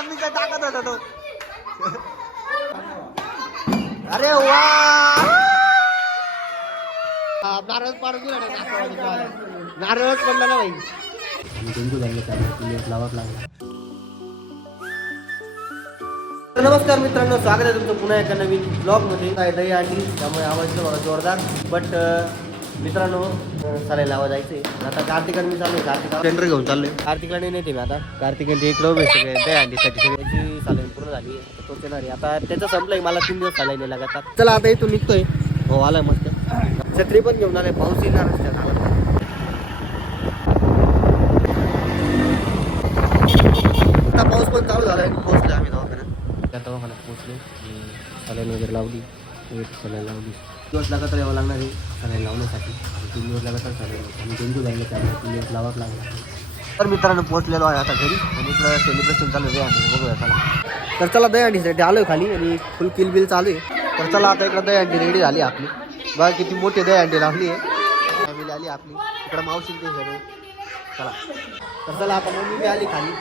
मम्मीचा टाकत होता तो अरे वा! नारळ पाडून नारळच पडला ना बाई. नमस्कार मित्रांनो स्वागत आहे तुमचं पुन्हा एका नवीन ब्लॉगमध्ये काय दही आणली त्यामुळे आवाज बघा जोरदार. बट मित्रांनो चालेल लावा जायचंय आता कार्तिकाने मी चाललोय कार्तिक टेंडर घेऊन चाललोय. कार्तिकाने नाही ते मी आता. कार्तिकाने इकडं उभे सगळे. सगळ्याची चालेल पूर्ण झाली. आता तो येणार आहे. आता त्याचं संपलंय मला तीन दिवस चालाय नाही लागतात चला आता इथून निघतोय. हो आलाय मस्त. छत्री पण घेऊन आलाय पाऊस येणार आता पाऊस पण चालू झालाय पोहोचलो आम्ही दवाखान्यात. त्या दवाखान्यात पोहोचलो सलाईन वगैरे लावली वेट सलाईन लावली. दिवस लगातार यावं लागणार आहे सलाईन लावण्यासाठी. तीन दिवस लगातार सलाईन आणि डेंग्यू लागले त्यामुळे तीन दिवस लावाच लागणार तर मित्रांनो पोहोचलेलो आहे आता घरी. आणि इकडं सेलिब्रेशन चालू आहे. आणि बघूया चला. तर चला दही अंडीसाठी आलोय खाली आणि फुल किल बिल चालू आहे. तर चला आता इकडं दही अंडी रेडी झाली आपली. बघा किती मोठी दही अंडी लावली आहे. फॅमिली आली आपली. इकडं मावशी ते सगळे. चला. तर चला आता मम्मी बी आली खाली.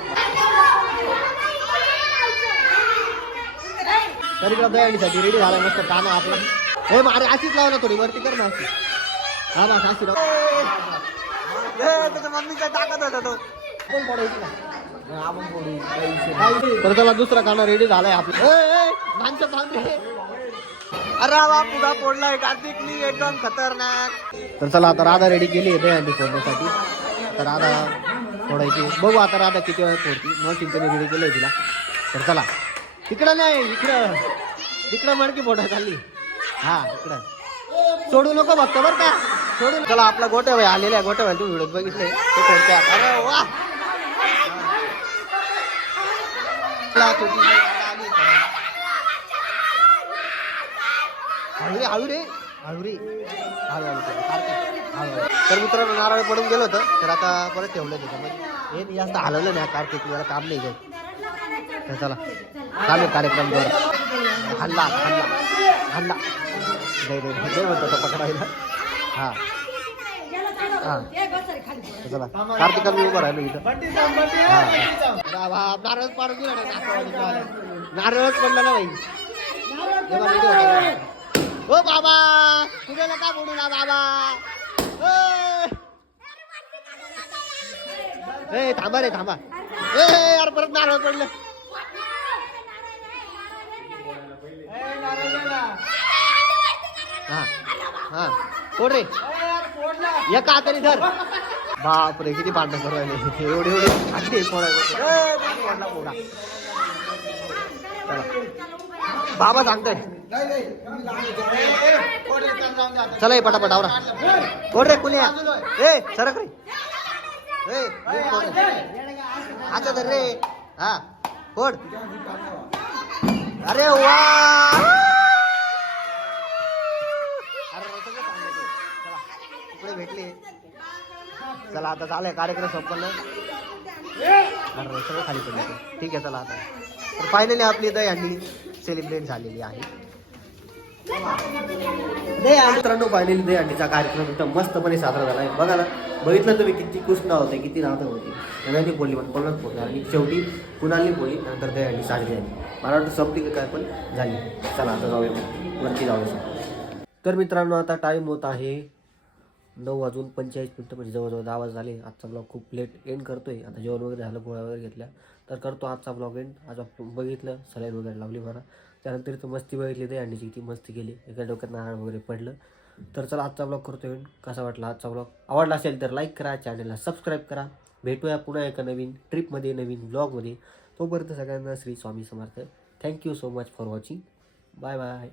तरी इकडं दहीसाठी रेडी झाला. मस्त काना आपला. हे मारे अशीच लाव ना थोडी वरती कर ना अशी. हा बा अशी लाव. त्याच्या मम्मीचा टाकत होता तो. आपण पडायची ना आपण पडू तर त्याला दुसरा काना रेडी झालाय आपला. माणसं पाहते अरे वा पुढा फोडलाय कार्तिकनी एकदम खतरनाक. तर चला आता राधा रेडी केली आहे दहीहंडी फोडण्यासाठी. तर राधा फोडायची. बघू आता राधा किती वेळा फोडती. मग चिंतेने रेडी केलंय तिला. तर चला. तिकडं नाही इकडं. तिकडं मडकी फोडा चालली. हा इकडं. सोडू नको फक्त बरं का. सोडू चला आपला गोट्या भाई आलेला आहे. गोट्या भाई तू व्हिडिओ बघितले. ते अरे वा. चला, छोटी जी आली हळू रे हळू रे हळू रे हळू. हळू कार्तिक हळू हळू. तर मित्रांनो नारळ पडून गेलो होतं. तर आता परत ठेवलं त्याच्यामध्ये. हे जास्त हलवलं नाही कार्तिक मला काम नाही जात. तर चला चालू कार्यक्रम बरं हल्ला हल्ला हल्ला. नाही नाही नाही म्हणतो तो पकडायला. हा. हा. चला कार्तिकाला मी उभं राहिलो इथं. नारळच पाडून पडला ना बाई. हे बाबा. तुझ्या नका बोलू ना बाबा? ए. थांबा रे थांबा. ए, यार परत नारळ पडलं. हा. कोण रे? ये का तरी धर. बाप रे किती भांडण करू राहिले. एवढे एवढे. खाली फोडा फोडा बाबा सांगतोय. चला ये पटापट आवरा. कोण रे कुणी ए सरक रे. अच्छा तर रे. हा. कोण? अरे वा अरे सगळं सांगितलं. चला, इकडे भेटले चला आता झालंय कार्यक्रम संपन्न. अरे सगळं खाली पडलं ठीक आहे चला आता. तर फायनली आपली दही हंडी सेलिब्रेट झालेली आहे. दही मित्रांनो फायनली दही हंडीचा कार्यक्रम एकदम मस्तपणे साजरा झाला आहे. बघा ना बघितलं तुम्ही किती कृष्ण होते किती नाव होते. त्यांनी बोलली पण कोणाच बोलली आणि शेवटी कुणाली बोलली नंतर दही हंडी साजरी झाली. मला वाटतं संपली काय पण झाली. चला आता जाऊया वरती जाऊया. तर मित्रांनो आता टाईम होत आहे नऊ वाजून पंचेचाळीस मिनटं म्हणजे जवळजवळ दहा वाज झाले. आजचा ब्लॉग खूप लेट एंड करतोय. आता जेवण वगैरे झालं गोळ्या वगैरे घेतल्या. तर करतो आजचा ब्लॉग एंड आज बघितलं सलाईन वगैरे लावली मला त्यानंतर तर मस्ती बघितली ते अंडीची किती मस्ती केली. एका डोक्यात नारळ वगैरे पडलं. तर चला आजचा ब्लॉग करतो एंड कसा वाटला आजचा ब्लॉग आवडला असेल तर लाईक करा चॅनलला सबस्क्राईब करा. भेटूया पुन्हा एका नवीन ट्रिपमध्ये नवीन ब्लॉगमध्ये तोपर्यंत सगळ्यांना Shri Swami Samarth. Thank you so much for watching bye bye